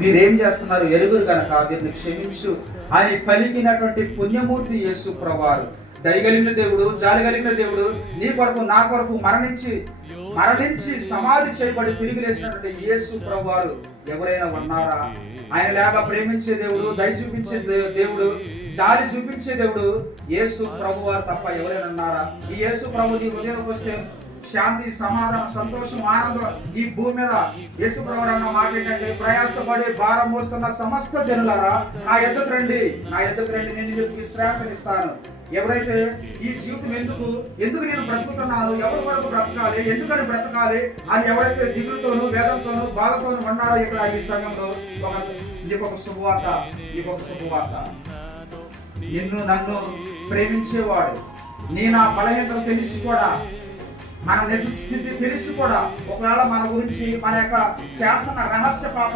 మీరేం చేస్తున్నారు ఎరుగురు కనుక వీరిని క్షమించు అని పలికినటువంటి పుణ్యమూర్తి యేసు ప్రభువారు, దయగలిగిన దేవుడు, జాలి కలిగిన దేవుడు, నీ కొరకు నా కొరకు మరణించి సమాధి చేయబడి తిరిగి లేచినటువంటి యేసు ప్రభువారు ఎవరైనా ఉన్నారా? ఆయన లేక ప్రేమించే దేవుడు, దయ చూపించే దేవుడు, జాలి చూపించే దేవుడు యేసు ప్రభువారు తప్ప ఎవరైనా ఉన్నారా? ఈ యేసు ప్రభు నీ హృదయంలోకి వస్తే శాంతి, సమాధానం, సంతోషం, ఆనందం ఈ భూమి మీద యేసు ప్రభువు అన్న మాట ఏంటంటే, ప్రయాసపడి భారం మోస్తున్న సమస్త జనులారా నా ఎద్దుకు రండి, నేను మీకు విశ్రాంతినిస్తాను. ఎవరైతే ఈ జీవితం ఎందుకు నేను బ్రతుకుతున్నాను, ఎవరి వరకు బ్రతకాలి, ఎందుకని బ్రతకాలి అని ఎవరైతే దిగులతోనూ, వేదంతోనూ, బాధతోనూ ఉన్నారో ఇక్కడ ఈ సమయంలో నీకొక శుభవార్త. నన్ను ప్రేమించేవాడు, నీ నా బలహీనతలు తెలిసి కూడా, మన నిజ స్థితి తెలిసి కూడా, ఒకవేళ మన గురించి మన యొక్క చేస్తున్న రహస్య పాపం